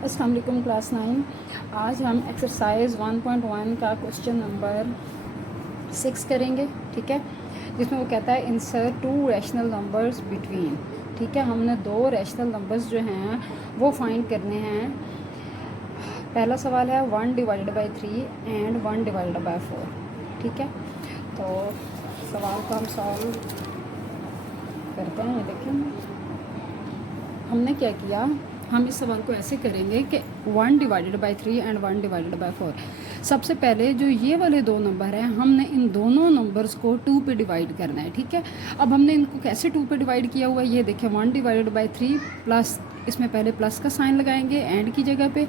अस्सलाम वालेकुम क्लास 9। आज हम एक्सरसाइज 1.1 का क्वेश्चन नंबर 6 करेंगे, ठीक है। जिसमें वो कहता है insert to rational numbers between, ठीक है। हमने दो रैशनल नंबर्स जो हैं वो फाइंड करने हैं। पहला सवाल है 1 divided by 3 and 1 divided by 4, ठीक है। तो सवाल को हम सॉल्व करते हैं। ये देखें हमने क्या किया, हम इस सवाल को ऐसे करेंगे कि 1 divided by 3 and 1 divided by 4। सबसे पहले जो ये वाले दो नंबर हैं हमने इन दोनों नंबर्स को 2 पे डिवाइड करना है, ठीक है। अब हमने इनको कैसे 2 पे डिवाइड किया हुआ है ये देखें। 1 डिवाइडेड बाई 3 प्लस, इसमें पहले प्लस का साइन लगाएंगे एंड की जगह पे।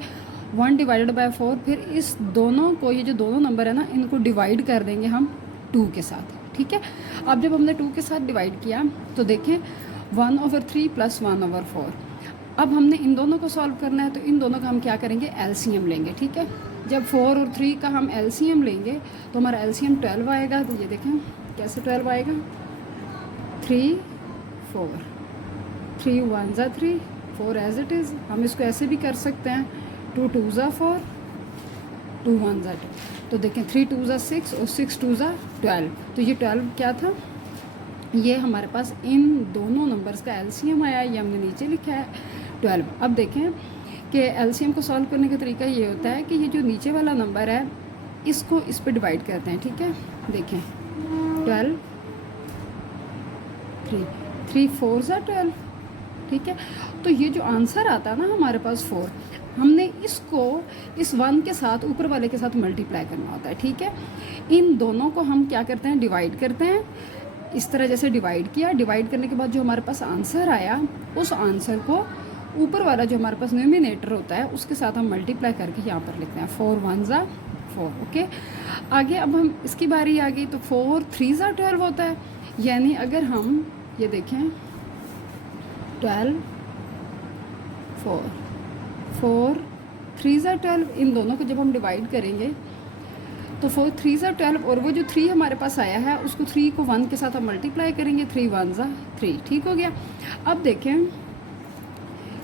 1 डिवाइडेड बाई 4, फिर इस दोनों को, ये जो दोनों नंबर है ना, इनको डिवाइड कर देंगे हम 2 के साथ, ठीक है। अब जब हमने 2 के साथ डिवाइड किया तो देखें 1/3 प्लस 1/4। अब हमने इन दोनों को सॉल्व करना है, तो इन दोनों का हम क्या करेंगे, एलसीएम लेंगे, ठीक है। जब 4 और 3 का हम एलसीएम लेंगे तो हमारा एलसीएम 12 आएगा। तो ये देखें कैसे 12 आएगा, 3 4, 3 1 ज़ा 3, 4 एज इट इज़। हम इसको ऐसे भी कर सकते हैं 2 2 ज़ा 4, 2 1 ज़ा 2। तो देखें 3 2 ज़ा 6 और 6 2 ज़ा 12। तो ये 12 क्या था, ये हमारे पास इन दोनों नंबर्स का एलसीएम आया, ये हमने नीचे लिखा है 12। अब देखें कि एलसीएम को सॉल्व करने का तरीका ये होता है कि ये जो नीचे वाला नंबर है इसको इस पे डिवाइड करते हैं, ठीक है। देखें 12, 3 4 ज़ा 12, ठीक है। तो ये जो आंसर आता है ना हमारे पास 4, हमने इसको इस 1 के साथ, ऊपर वाले के साथ मल्टीप्लाई करना होता है, ठीक है। इन दोनों को हम क्या करते हैं, डिवाइड करते हैं। इस तरह जैसे डिवाइड किया, डिवाइड करने के बाद जो हमारे पास आंसर आया उस आंसर को ऊपर वाला जो हमारे पास न्यूमिनेटर होता है उसके साथ हम मल्टीप्लाई करके यहाँ पर लिखते हैं 4 1 ज़ा 4, ओके। आगे अब हम इसकी बारी आ गई तो 4 3 ज़ा 12 होता है। यानी अगर हम ये देखें 12 4 4 3 ज़ा 12, इन दोनों को जब हम डिवाइड करेंगे तो 4 3 ज़ा 12, और वो जो 3 हमारे पास आया है उसको 3 को 1 के साथ हम मल्टीप्लाई करेंगे, 3 1 ज़ा 3, ठीक हो गया। अब देखें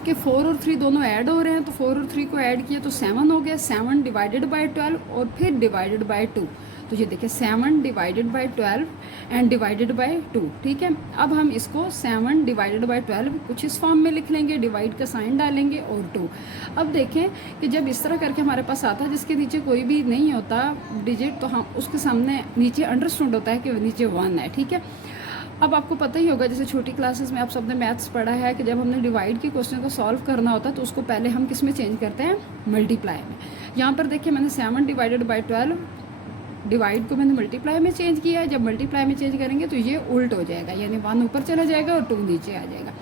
कि 4 और 3 दोनों ऐड हो रहे हैं, तो 4 और 3 को ऐड किया तो 7 हो गया। 7 डिवाइडेड बाई 12 और फिर डिवाइडेड बाई 2। तो ये देखिए 7 divided by 12 and divided by 2, ठीक है। अब हम इसको 7 डिवाइडेड बाई 12 कुछ इस फॉर्म में लिख लेंगे, डिवाइड का साइन डालेंगे और 2। अब देखें कि जब इस तरह करके हमारे पास आता है जिसके नीचे कोई भी नहीं होता डिजिट, तो हम उसके सामने नीचे अंडरस्टूड होता है कि नीचे 1 है, ठीक है। अब आपको पता ही होगा, जैसे छोटी क्लासेस में आप सबने मैथ्स पढ़ा है कि जब हमने डिवाइड के क्वेश्चन को सॉल्व करना होता है तो उसको पहले हम किस में चेंज करते हैं, मल्टीप्लाई में। यहाँ पर देखिए मैंने 7 डिवाइडेड बाई 12, डिवाइड को मैंने मल्टीप्लाई में चेंज किया है। जब मल्टीप्लाई में चेंज करेंगे तो ये उल्ट हो जाएगा, यानी 1 ऊपर चला जाएगा और 2 नीचे आ जाएगा।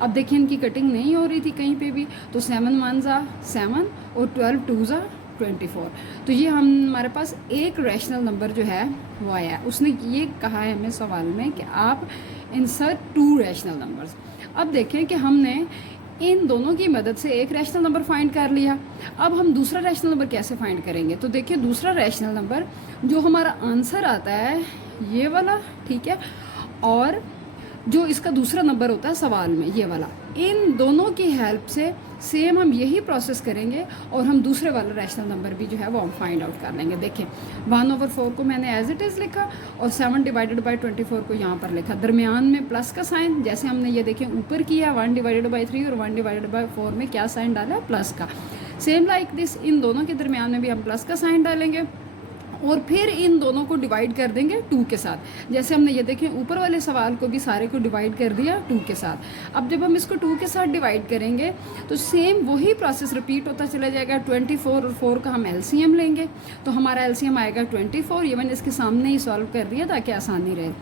अब देखिए इनकी कटिंग नहीं हो रही थी कहीं पे भी, तो 7 1 ज़ा 7 और 12 2 ज़ा 24। तो ये हमारे पास एक रैशनल नंबर जो है वो आया। उसने ये कहा है हमें सवाल में कि आप इंसर्ट 2 रैशनल नंबर्स। अब देखें कि हमने इन दोनों की मदद से एक रैशनल नंबर फाइंड कर लिया। अब हम दूसरा रैशनल नंबर कैसे फाइंड करेंगे, तो देखिए दूसरा रैशनल नंबर जो हमारा आंसर आता है ये वाला, ठीक है, और जो इसका दूसरा नंबर होता है सवाल में ये वाला, इन दोनों की हेल्प से सेम हम यही प्रोसेस करेंगे और हम दूसरे वाला रैशनल नंबर भी जो है वो हम फाइंड आउट कर लेंगे। देखिए 1/4 को मैंने एज इट इज़ लिखा और 7 डिवाइडेड बाई 24 को यहाँ पर लिखा, दरमियान में प्लस का साइन, जैसे हमने ये देखिए ऊपर किया 1 डिवाइडेड बाई 3 और 1 डिवाइडेड बाई 4 में क्या साइन डाला, प्लस का। सेम लाइक दिस इन दोनों के दरमियान में भी हम प्लस का साइन डालेंगे और फिर इन दोनों को डिवाइड कर देंगे 2 के साथ। जैसे हमने ये देखें ऊपर वाले सवाल को भी सारे को डिवाइड कर दिया 2 के साथ। अब जब हम इसको 2 के साथ डिवाइड करेंगे तो सेम वही प्रोसेस रिपीट होता चला जाएगा। 24 और 4 का हम एलसीएम लेंगे तो हमारा एलसीएम आएगा 24। ये मैंने इसके सामने ही सॉल्व कर दिया ताकि आसानी रहे।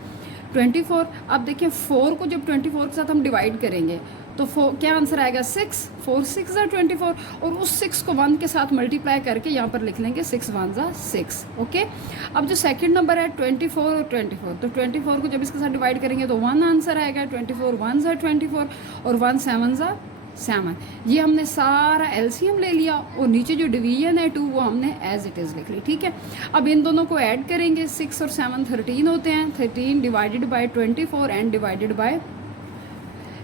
24, अब देखिए 4 को जब 24 के साथ हम डिवाइड करेंगे तो क्या आंसर आएगा, 6 4 6 ज़ा 24, और उस 6 को 1 के साथ मल्टीप्लाई करके यहाँ पर लिख लेंगे 6 1 ज़ा 6, ओके। अब जो सेकंड नंबर है 24 और 24, तो 24 को जब इसके साथ डिवाइड करेंगे तो 1 आंसर आएगा, 24 1 ज़ा 24 और 1 7 ज़ा 7। ये हमने सारा एलसीएम ले लिया और नीचे जो डिवीजन है 2 वो हमने एज इट इज़ लिख ली, ठीक है। अब इन दोनों को ऐड करेंगे, 6 और 7 13 होते हैं, 13 divided by 24 and divided by,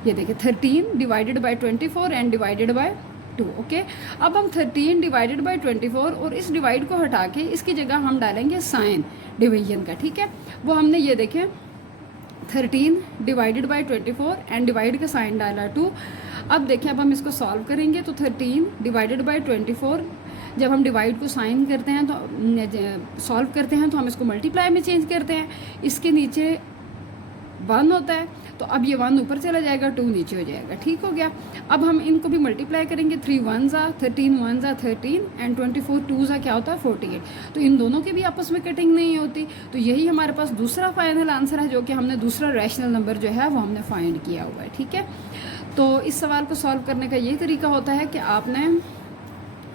ये देखिए 13 divided by 24 and divided by 2। Okay, अब हम 13 डिवाइडेड बाई 24 और इस डिवाइड को हटा के इसकी जगह हम डालेंगे साइन डिवीजन का, ठीक है। वो हमने ये देखें 13 डिवाइडेड बाई 24 एंड डिवाइड का साइन डाला 2। अब देखिए अब हम इसको सॉल्व करेंगे तो 13 डिवाइडेड बाई 24, जब हम डिवाइड को साइन करते हैं तो सॉल्व करते हैं तो हम इसको मल्टीप्लाई में चेंज करते हैं, इसके नीचे 1 होता है तो अब ये 1 ऊपर चला जाएगा, 2 नीचे हो जाएगा, ठीक हो गया। अब हम इनको भी मल्टीप्लाई करेंगे, 3 1 ज़ा 13, 1 ज़ा 13 एंड 24 2 ज़ा क्या होता है 48। तो इन दोनों की भी आपस में कटिंग नहीं होती, तो यही हमारे पास दूसरा फाइनल आंसर है, जो कि हमने दूसरा रैशनल नंबर जो है वो हमने फाइंड किया हुआ है, ठीक है। तो इस सवाल को सॉल्व करने का यही तरीका होता है कि आपने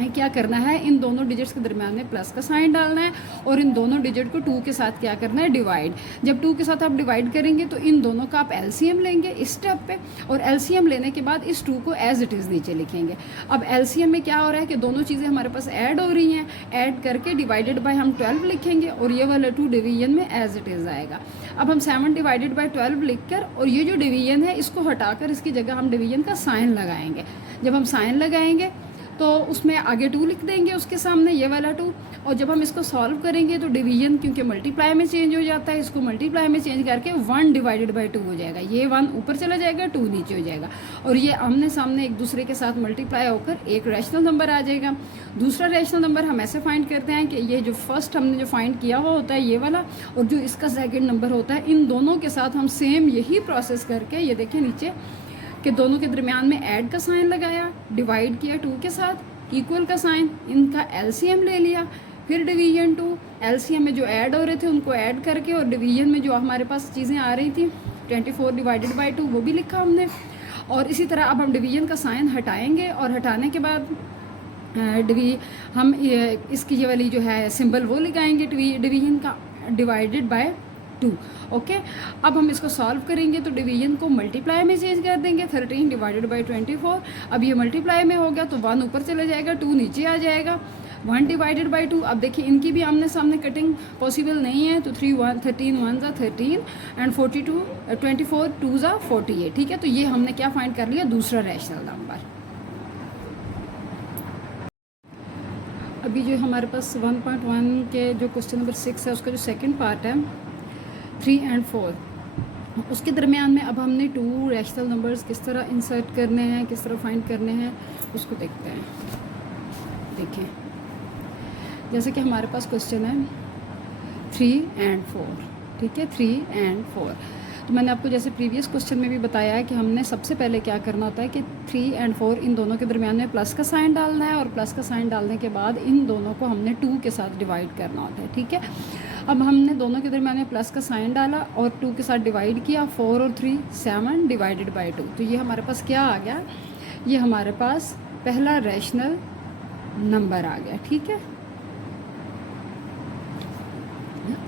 क्या करना है, इन दोनों डिजिट्स के दरमियान में प्लस का साइन डालना है और इन दोनों डिजिट को 2 के साथ क्या करना है, डिवाइड। जब 2 के साथ आप डिवाइड करेंगे तो इन दोनों का आप एलसीएम लेंगे इस स्टेप पे, और एलसीएम लेने के बाद इस 2 को एज इट इज़ नीचे लिखेंगे। अब एलसीएम में क्या हो रहा है कि दोनों चीज़ें हमारे पास ऐड हो रही हैं, ऐड करके डिवाइडेड बाय हम 12 लिखेंगे और ये वाला 2 डिवीजन में एज इट इज़ आएगा। अब हम 7 डिवाइडेड बाई 12 लिख कर और ये जो डिवीजन है इसको हटाकर इसकी जगह हम डिवीजन का साइन लगाएंगे। जब हम साइन लगाएंगे तो उसमें आगे 2 लिख देंगे उसके सामने, ये वाला 2, और जब हम इसको सॉल्व करेंगे तो डिवीजन क्योंकि मल्टीप्लाई में चेंज हो जाता है, इसको मल्टीप्लाई में चेंज करके 1 डिवाइडेड बाई 2 हो जाएगा, ये 1 ऊपर चला जाएगा, 2 नीचे हो जाएगा, और ये आमने सामने एक दूसरे के साथ मल्टीप्लाई होकर एक रैशनल नंबर आ जाएगा। दूसरा रैशनल नंबर हम ऐसे फाइंड करते हैं कि ये जो फर्स्ट हमने जो फाइंड किया हुआ होता है ये वाला, और जो इसका सेकेंड नंबर होता है, इन दोनों के साथ हम सेम यही प्रोसेस करके, ये देखें नीचे कि दोनों के दरमियान में ऐड का साइन लगाया, डिवाइड किया 2 के साथ, इक्वल का साइन, इनका एलसीएम ले लिया, फिर डिवीजन 2, एलसीएम में जो ऐड हो रहे थे उनको ऐड करके और डिवीजन में जो हमारे पास चीज़ें आ रही थी 24 डिवाइडेड बाई 2 वो भी लिखा हमने। और इसी तरह अब हम डिवीजन का साइन हटाएंगे और हटाने के बाद हम इसकी ये वाली जो है सिंबल वो लगाएंगे डिवीजन का डिवाइडेड बाय 2। ओके, अब हम इसको सॉल्व करेंगे तो डिवीजन को मल्टीप्लाई में चेंज कर देंगे, 13 डिवाइडेड बाई 24। अब ये मल्टीप्लाई में हो गया तो 1 ऊपर चला जाएगा, 2 नीचे आ जाएगा, 1 डिवाइडेड बाई 2। अब देखिए इनकी भी आमने सामने कटिंग पॉसिबल नहीं है, तो 13 1 ज़ा 13 एंड 24 2 ज़ा 48, ठीक है। तो ये हमने क्या फाइंड कर लिया, दूसरा रैशनल नंबर। अभी जो हमारे पास 1.1 के जो क्वेश्चन नंबर 6 है उसका जो सेकंड पार्ट है 3 एंड 4, उसके दरमियान में अब हमने 2 रैशनल नंबर्स किस तरह इंसर्ट करने हैं, किस तरह फाइंड करने हैं उसको देखते हैं। देखें जैसे कि हमारे पास क्वेश्चन है 3 एंड 4, ठीक है, 3 एंड 4। तो मैंने आपको जैसे प्रीवियस क्वेश्चन में भी बताया है कि हमने सबसे पहले क्या करना होता है कि 3 एंड 4 इन दोनों के दरमियान में प्लस का साइन डालना है, और प्लस का साइन डालने के बाद इन दोनों को हमने 2 के साथ डिवाइड करना होता है, ठीक है। अब हमने दोनों के दरमियान में प्लस का साइन डाला और 2 के साथ डिवाइड किया, 4 और 3 7 डिवाइडेड बाई 2। तो ये हमारे पास क्या आ गया, ये हमारे पास पहला रैशनल नंबर आ गया, ठीक है।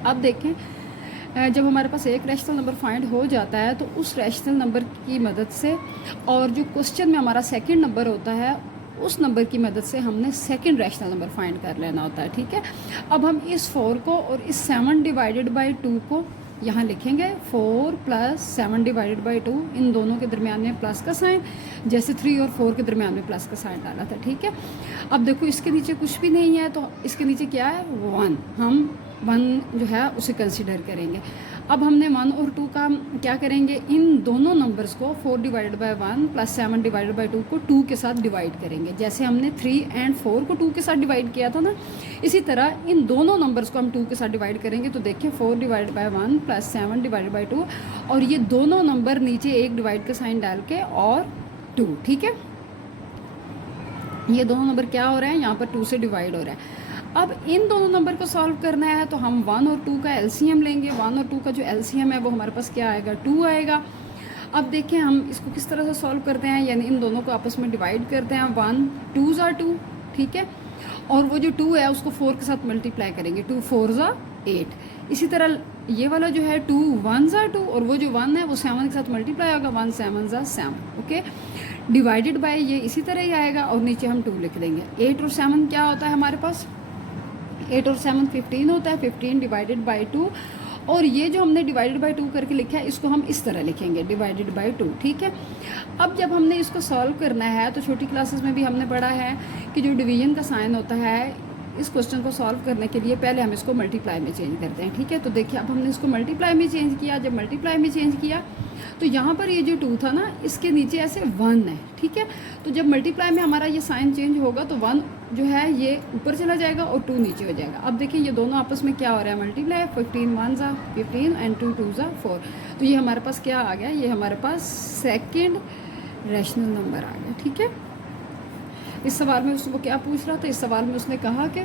अब देखें जब हमारे पास एक रैशनल नंबर फाइंड हो जाता है तो उस रैशनल नंबर की मदद से, और जो क्वेश्चन में हमारा सेकंड नंबर होता है उस नंबर की मदद से हमने सेकंड रैशनल नंबर फाइंड कर लेना होता है, ठीक है। अब हम इस 4 को और इस 7 डिवाइडेड बाई 2 को यहाँ लिखेंगे, 4 प्लस 7 डिवाइडेड बाई 2, इन दोनों के दरमियान में प्लस का साइन, जैसे 3 और 4 के दरमियान में प्लस का साइन डाला था, ठीक है। अब देखो इसके नीचे कुछ भी नहीं है तो इसके नीचे क्या है, 1, हम 1 जो है उसे कंसिडर करेंगे। अब हमने 1 और 2 का क्या करेंगे, इन दोनों नंबर्स को 4 divided by 1 plus 7 divided by 2 को 2 के साथ डिवाइड करेंगे, जैसे हमने 3 एंड 4 को 2 के साथ डिवाइड किया था ना, इसी तरह इन दोनों नंबर्स को हम 2 के साथ डिवाइड करेंगे। तो देखिए 4 divided by 1 plus 7 divided by 2, और ये दोनों नंबर नीचे एक डिवाइड का साइन डाल के और 2, ठीक है। ये दोनों नंबर क्या हो रहे हैं, यहाँ पर 2 से डिवाइड हो रहा है। अब इन दोनों नंबर को सॉल्व करना है तो हम 1 और 2 का एलसीएम लेंगे, 1 और 2 का जो एलसीएम है वो हमारे पास क्या आएगा, 2 आएगा। अब देखें हम इसको किस तरह से सॉल्व करते हैं, यानी इन दोनों को आपस में डिवाइड करते हैं, 1 2 ज़ा 2, ठीक है, और वो जो 2 है उसको 4 के साथ मल्टीप्लाई करेंगे, 2 4 ज़ा 8। इसी तरह ये वाला जो है 2 1 ज़ा 2, और वो जो 1 है वो 7 के साथ मल्टीप्लाई होगा, 1 7 ज़ा 7, ओके। डिवाइडेड बाय ये इसी तरह ही आएगा और नीचे हम 2 लिख देंगे। 8 और 7 क्या होता है हमारे पास, 8 और 7 15 होता है, 15 डिवाइडेड बाई 2, और ये जो हमने डिवाइडेड बाय 2 करके लिखा है इसको हम इस तरह लिखेंगे, डिवाइडेड बाय 2, ठीक है। अब जब हमने इसको सॉल्व करना है तो छोटी क्लासेस में भी हमने पढ़ा है कि जो डिवीजन का साइन होता है, इस क्वेश्चन को सॉल्व करने के लिए पहले हम इसको मल्टीप्लाई में चेंज करते हैं, ठीक है। तो देखिए अब हमने इसको मल्टीप्लाई में चेंज किया, जब मल्टीप्लाई में चेंज किया तो यहाँ पर ये जो 2 था ना, इसके नीचे ऐसे 1 है, ठीक है। तो जब मल्टीप्लाई में हमारा ये साइन चेंज होगा तो 1 जो है ये ऊपर चला जाएगा और 2 नीचे हो जाएगा। अब देखिए ये दोनों आपस में क्या हो रहा है, मल्टीप्लाई, 15 1 ज़ा 15 एंड 2 2 ज़ा 4। तो ये हमारे पास क्या आ गया, ये हमारे पास सेकेंड रैशनल नंबर आ गया, ठीक है। इस सवाल में उसको क्या पूछ रहा था, इस सवाल में उसने कहा कि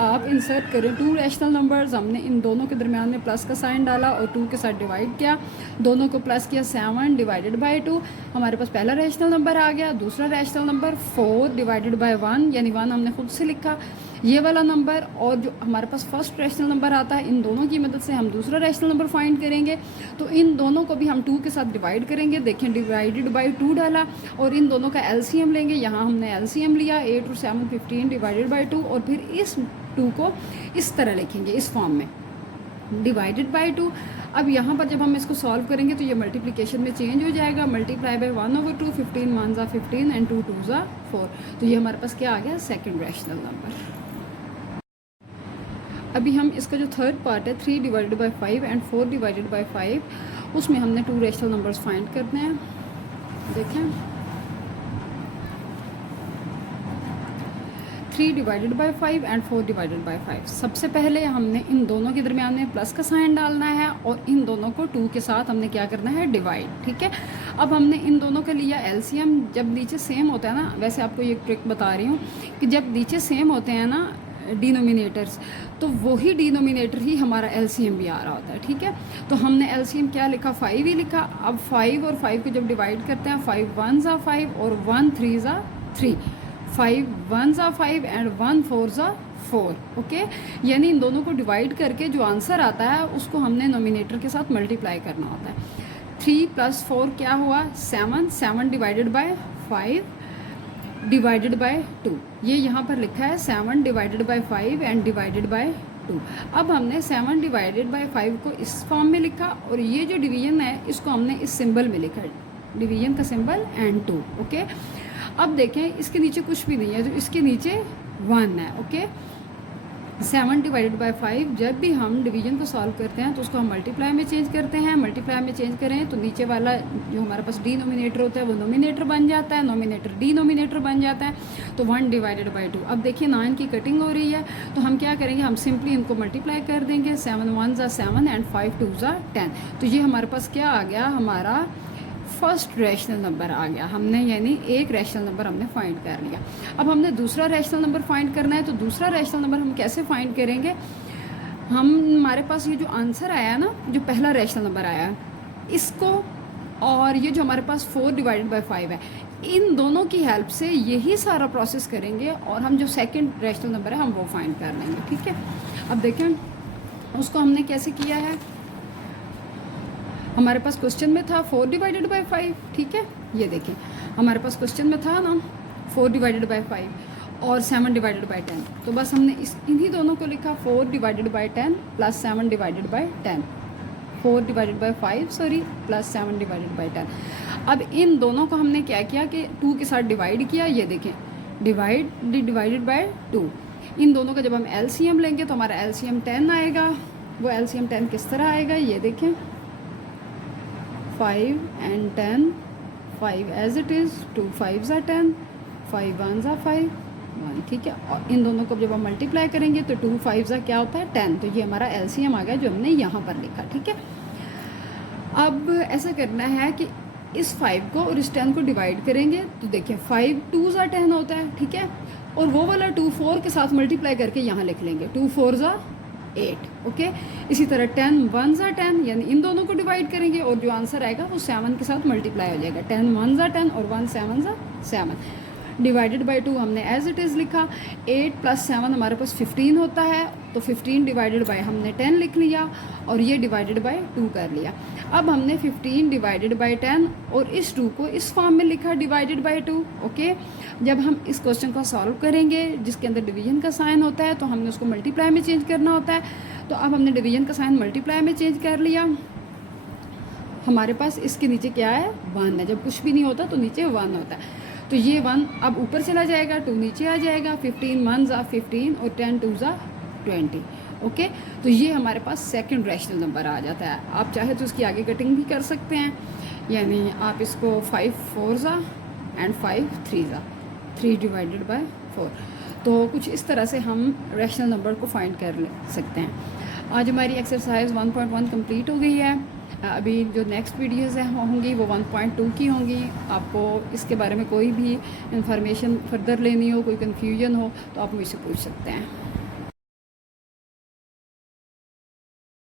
आप इंसर्ट करें 2 रैशनल नंबर्स। हमने इन दोनों के दरमियान में प्लस का साइन डाला और 2 के साथ डिवाइड किया, दोनों को प्लस किया, 7 डिवाइडेड बाय 2। हमारे पास पहला रैशनल नंबर आ गया। दूसरा रैशनल नंबर 4 डिवाइडेड बाय 1, यानी 1 हमने खुद से लिखा ये वाला नंबर। और जो हमारे पास फर्स्ट रैशनल नंबर आता है, इन दोनों की मदद से हम दूसरा रैशनल नंबर फाइंड करेंगे। तो इन दोनों को भी हम 2 के साथ डिवाइड करेंगे। देखें डिवाइडेड बाय 2 डाला और इन दोनों का एलसीएम लेंगे। यहाँ हमने एलसीएम लिया, 8 और 7 15 डिवाइडेड बाय 2, और फिर इस 2 को इस तरह लिखेंगे, इस फॉर्म में, डिवाइडेड बाय 2। अब यहाँ पर जब हम इसको सॉल्व करेंगे तो ये मल्टीप्लिकेशन में चेंज हो जाएगा, मल्टीप्लाई बाय 1/2, 15 1 ज़ा 15 एंड 2 2 ज़ा 4। तो ये हमारे पास क्या आ गया, सेकेंड रैशनल नंबर। अभी हम इसका जो थर्ड पार्ट है 3 divided by 5 and 4 divided by 5, उसमें हमने 2 रैशनल नंबर्स फाइंड करने हैं। देखें 3 divided by 5 and 4 divided by 5। सबसे पहले हमने इन दोनों के दरमियान में प्लस का साइन डालना है और इन दोनों को 2 के साथ हमने क्या करना है, डिवाइड, ठीक है। अब हमने इन दोनों का लिया एलसीएम। जब नीचे सेम होता है ना, वैसे आपको ये ट्रिक बता रही हूँ कि जब नीचे सेम होते हैं ना डिनोमिनेटर्स, तो वही डिनोमिनेटर ही हमारा एलसीएम भी आ रहा होता है, ठीक है। तो हमने एलसीएम क्या लिखा, 5 ही लिखा। अब 5 और 5 को जब डिवाइड करते हैं, 5 1 ज़ा 5 और 1 3 ज़ा 3, 5 1 ज़ा 5 एंड 1 4 ज़ा 4, ओके। यानी इन दोनों को डिवाइड करके जो आंसर आता है उसको हमने नोमिनेटर के साथ मल्टीप्लाई करना होता है। 3 + 4 क्या हुआ, 7, 7 डिवाइडेड बाय 5 डिवाइडेड बाय 2। ये यहाँ पर लिखा है 7 divided by 5 and divided by 2। अब हमने 7 डिवाइडेड बाय 5 को इस फॉर्म में लिखा और ये जो डिवीजन है इसको हमने इस सिंबल में लिखा, डिवीजन का सिंबल एंड 2, ओके। अब देखें इसके नीचे कुछ भी नहीं है, तो इसके नीचे 1 है, ओके। 7 डिवाइडेड बाय 5, जब भी हम डिवीजन को सॉल्व करते हैं तो उसको हम मल्टीप्लाई में चेंज करते हैं। मल्टीप्लाई में चेंज करें तो नीचे वाला जो हमारे पास डिनोमिनेटर होता है वो नोमिनेटर बन जाता है, नोमिनेटर डिनोमिनेटर बन जाता है। तो 1 डिवाइडेड बाय 2। अब देखिए 9 की कटिंग हो रही है, तो हम क्या करेंगे, हम सिंपली इनको मल्टीप्लाई कर देंगे। 7 1 ज़ा 7 एंड 5 2 ज़ा 10। तो ये हमारे पास क्या आ गया, हमारा फर्स्ट रैशनल नंबर आ गया। हमने यानी एक रैशनल नंबर हमने फाइंड कर लिया। अब हमने दूसरा रैशनल नंबर फाइंड करना है। तो दूसरा रैशनल नंबर हम कैसे फाइंड करेंगे, हमारे पास ये जो आंसर आया ना, जो पहला रैशनल नंबर आया, इसको और ये जो हमारे पास 4 डिवाइडेड बाय 5 है, इन दोनों की हेल्प से यही सारा प्रोसेस करेंगे और हम जो सेकंड रैशनल नंबर है हम वो फाइंड कर लेंगे, ठीक है। अब देखें उसको हमने कैसे किया है। हमारे पास क्वेश्चन में था 4 डिवाइडेड बाय 5, ठीक है। ये देखें हमारे पास क्वेश्चन में था ना 4 डिवाइडेड बाय 5 और 7 डिवाइडेड बाय 10। तो बस हमने इन्हीं दोनों को लिखा, 4 divided by 10 plus 7 divided by 10, 4 divided by 5 sorry plus 7 divided by 10। अब इन दोनों को हमने क्या किया कि 2 के साथ डिवाइड किया। ये देखें डिवाइडेड बाय 2। इन दोनों का जब हम एलसीएम लेंगे तो हमारा एलसीएम 10 आएगा। वो एलसीएम 10 किस तरह आएगा, ये देखें 5 and 10, 5 as it is, 2 5 ज़ा 10, 5 1 ज़ा 5 1, ठीक है। और इन दोनों को जब हम मल्टीप्लाई करेंगे तो 2 5 ज़ा क्या होता है 10। तो ये हमारा एलसीएम आ गया जो हमने यहाँ पर लिखा, ठीक है। अब ऐसा करना है कि इस 5 को और इस 10 को डिवाइड करेंगे तो देखिए 5 2 ज़ा 10 होता है, ठीक है। और वो वाला 2 4 के साथ मल्टीप्लाई करके यहाँ लिख लेंगे, 2 4 ज़ा 8, ओके। इसी तरह 10 1 ज़ा 10, यानी इन दोनों को डिवाइड करेंगे और जो आंसर आएगा वो 7 के साथ मल्टीप्लाई हो जाएगा। 10 1 ज़ा 10 और 1 7 ज़ा 7। डिवाइडेड बाय 2 हमने एज इट इज़ लिखा। 8 + 7 हमारे पास 15 होता है तो 15 डिवाइडेड बाय हमने 10 लिख लिया और ये डिवाइडेड बाय 2 कर लिया। अब हमने 15 डिवाइडेड बाय 10 और इस 2 को इस फॉर्म में लिखा डिवाइडेड बाय 2। ओके, जब हम इस क्वेश्चन को सॉल्व करेंगे जिसके अंदर डिवीजन का साइन होता है तो हमने उसको मल्टीप्लाई में चेंज करना होता है। तो अब हमने डिवीजन का साइन मल्टीप्लाई में चेंज कर लिया। हमारे पास इसके नीचे क्या है, 1 है। जब कुछ भी नहीं होता तो नीचे 1 होता है। तो ये 1 अब ऊपर चला जाएगा, 2 नीचे आ जाएगा, 15 1 ज़ा 15 और 10 2 ज़ा 20। ओके, तो ये हमारे पास सेकंड रैशनल नंबर आ जाता है। आप चाहे तो उसकी आगे कटिंग भी कर सकते हैं, यानी आप इसको 5 4 ज़ा एंड 5 3 ज़ा 3 डिवाइडेड बाय 4। तो कुछ इस तरह से हम रैशनल नंबर को फाइंड कर सकते हैं। आज हमारी एक्सरसाइज 1.1 कंप्लीट हो गई है। अभी जो नेक्स्ट वीडियोस होंगी वो 1.2 की होंगी। आपको इसके बारे में कोई भी इंफॉर्मेशन फर्दर लेनी हो, कोई कन्फ्यूजन हो तो आप मुझसे पूछ सकते हैं।